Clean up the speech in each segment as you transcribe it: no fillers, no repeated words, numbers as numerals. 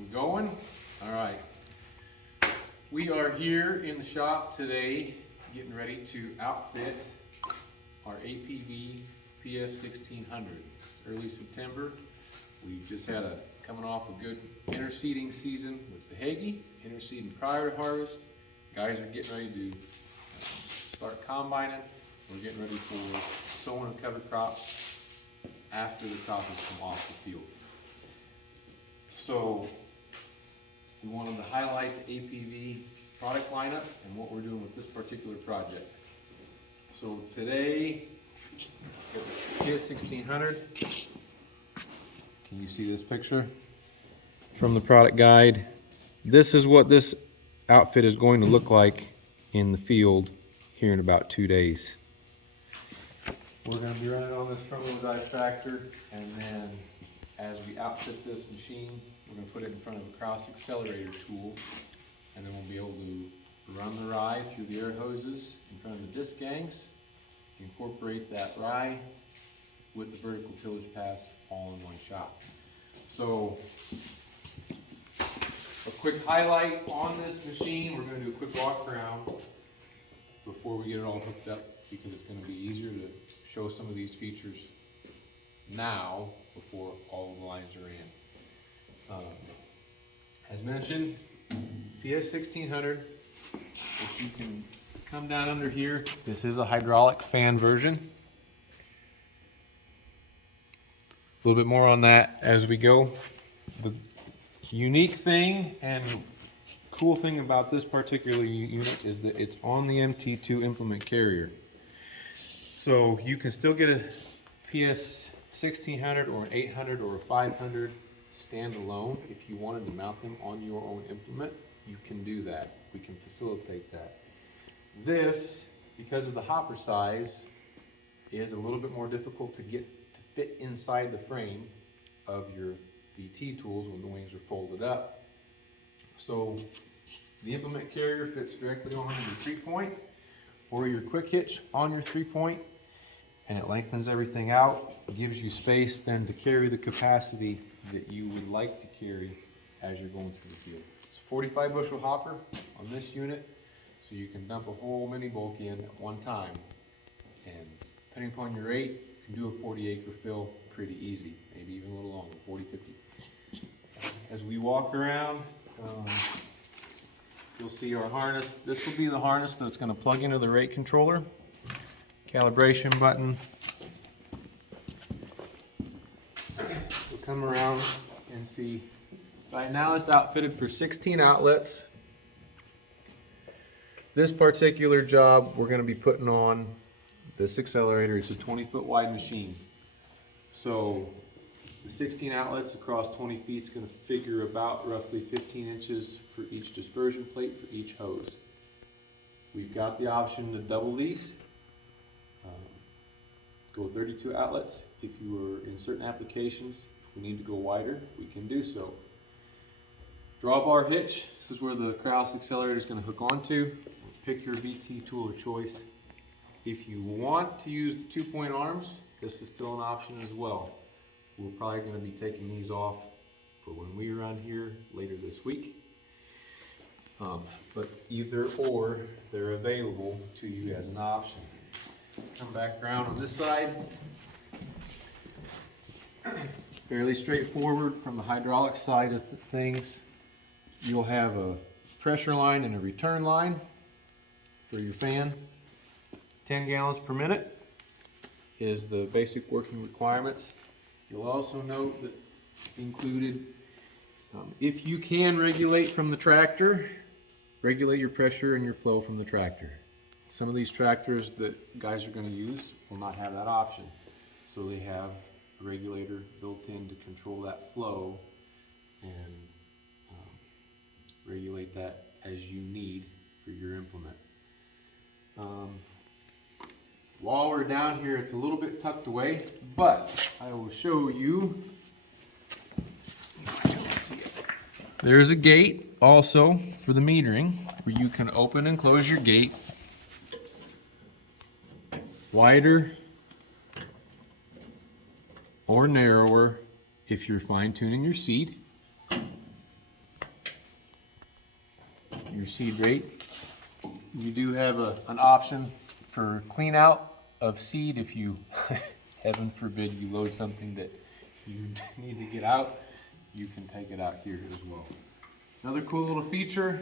We going? All right. We are here in the shop today getting ready to outfit our APV PS 1600. It's early September. We've just had coming off a good interseeding season with the Hagee, interseeding prior to harvest. Guys are getting ready to start combining. We're getting ready for sowing and cover crops after the crop has come off the field. So we wanted to highlight the APV product lineup and what we're doing with this particular project. So today, we have the PS 1600. Can you see this picture? From the product guide. This is what this outfit is going to look like in the field here in about 2 days. We're going to be running on this front-wheel drive tractor, and then as we outfit this machine, we're going to put it in front of a cross accelerator tool, and then we'll be able to run the rye through the air hoses in front of the disc gangs, incorporate that rye with the vertical tillage pass all in one shot. So a quick highlight on this machine, we're going to do a quick walk around before we get it all hooked up, because it's going to be easier to show some of these features now before all of the lines are in. As mentioned, PS 1600, if you can come down under here, this is a hydraulic fan version. A little bit more on that as we go. The unique thing and cool thing about this particular unit is that it's on the MT2 implement carrier. So you can still get a PS 1600 or an 800 or a 500 standalone. If you wanted to mount them on your own implement, you can do that. We can facilitate that. This, because of the hopper size, is a little bit more difficult to get to fit inside the frame of your VT tools when the wings are folded up. So the implement carrier fits directly on your 3-point or your quick hitch on your 3-point, and it lengthens everything out, gives you space then to carry the capacity that you would like to carry as you're going through the field. It's a 45 bushel hopper on this unit, so you can dump a whole mini bulk in at one time, and depending upon your rate, you can do a 40-acre fill pretty easy, maybe even a little longer, 40, 50. As we walk around, you'll see our harness. This will be the harness that's going to plug into the rate controller. Calibration button. We'll come around and see. Right now it's outfitted for 16 outlets. This particular job we're going to be putting on this accelerator. It's a 20-foot wide machine. So the 16 outlets across 20 feet is going to figure about roughly 15 inches for each dispersion plate for each hose. We've got the option to double these. Go 32 outlets. If you are in certain applications, if we need to go wider, we can do so. Drawbar hitch. This is where the cross accelerator is going to hook onto. Pick your VT tool of choice. If you want to use the 2-point arms, this is still an option as well. We're probably going to be taking these off for when we run here later this week. But either or, they're available to you as an option. Come back around on this side. Fairly straightforward from the hydraulic side of things. You'll have a pressure line and a return line for your fan. 10 gallons per minute is the basic working requirements. You'll also note that included, if you can regulate from the tractor, regulate your pressure and your flow from the tractor. Some of these tractors that guys are going to use will not have that option. So they have a regulator built in to control that flow and regulate that as you need for your implement. While we're down here, it's a little bit tucked away, but I will show you. There's a gate also for the metering where you can open and close your gate. Wider or narrower if you're fine tuning your seat. your seed rate. You do have an option for clean out of seed if you, heaven forbid, you load something that you need to get out, you can take it out here as well. Another cool little feature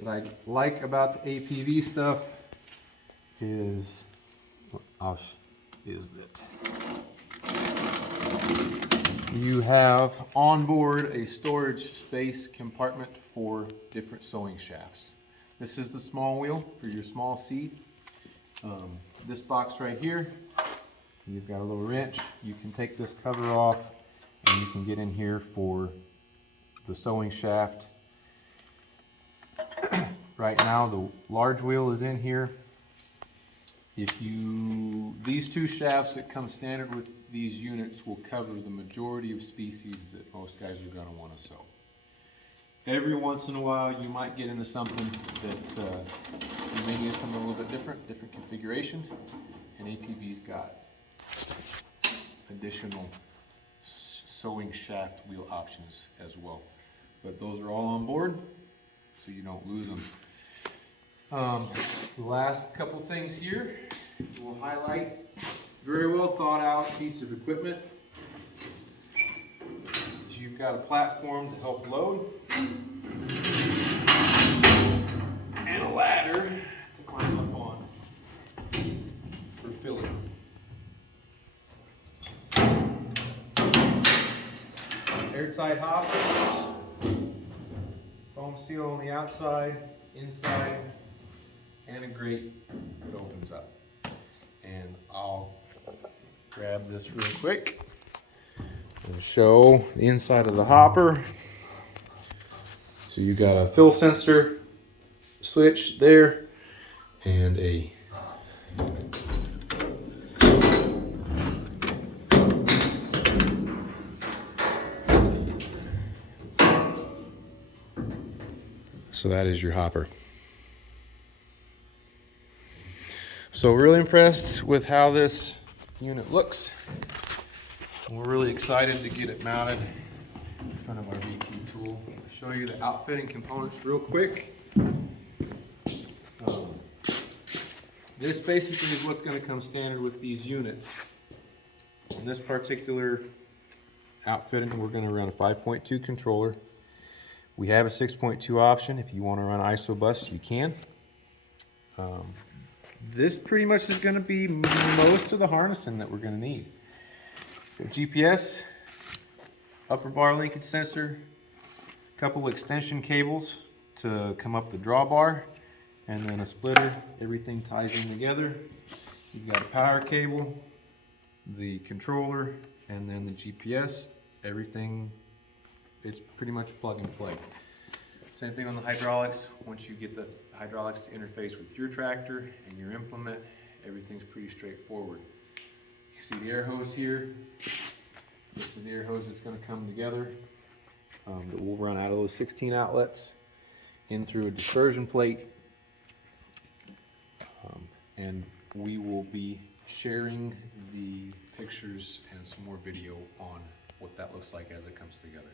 that I like about the APV stuff is that you have on board a storage space compartment for different sewing shafts. This is the small wheel for your small seed. This box right here, you've got a little wrench. You can take this cover off and you can get in here for the sewing shaft. Right now the large wheel is in here. These two shafts that come standard with these units will cover the majority of species that most guys are going to want to sew. Every once in a while you might get into something that you may need something a little bit different configuration, and APV's got additional sewing shaft wheel options as well. But those are all on board, so you don't lose them. The last couple things here we'll highlight. Very well thought out piece of equipment. You've got a platform to help load and a ladder to climb up on for filling. Airtight hoppers, foam seal on the outside, inside, and a grate that opens up. And I'll grab this real quick and show the inside of the hopper. So you got a fill sensor switch there and a so that is your hopper. So really impressed with how this unit looks. We're really excited to get it mounted in front of our VT tool. I'll show you the outfitting components real quick. This basically is what's going to come standard with these units. In this particular outfitting, we're going to run a 5.2 controller. We have a 6.2 option. If you want to run ISO bus, you can. This pretty much is going to be most of the harnessing that we're going to need. So GPS, upper bar linkage sensor, a couple extension cables to come up the drawbar, and then a splitter. Everything ties in together. You've got a power cable, the controller, and then the GPS. Everything, it's pretty much plug and play. Same thing on the hydraulics. Once you get the hydraulics to interface with your tractor and your implement, everything's pretty straightforward. You see the air hose here. This is the air hose that's going to come together. That will run out of those 16 outlets in through a dispersion plate. And we will be sharing the pictures and some more video on what that looks like as it comes together.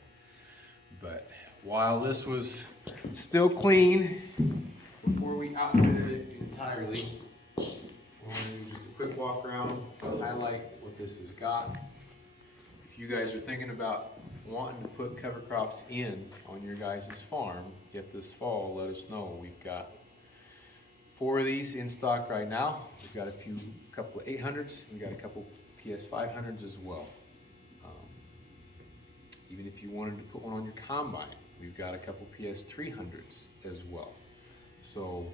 But while this was still clean, before we outfitted it entirely, we're going to do just a quick walk around to highlight what this has got. If you guys are thinking about wanting to put cover crops in on your guys' farm yet this fall, let us know. We've got 4 of these in stock right now. We've got a couple of 800s. We've got a couple PS 500s as well. Even if you wanted to put one on your combine, we've got a couple PS 300s as well. So,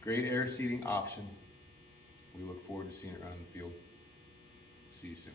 great air seeding option. We look forward to seeing it around the field. See you soon.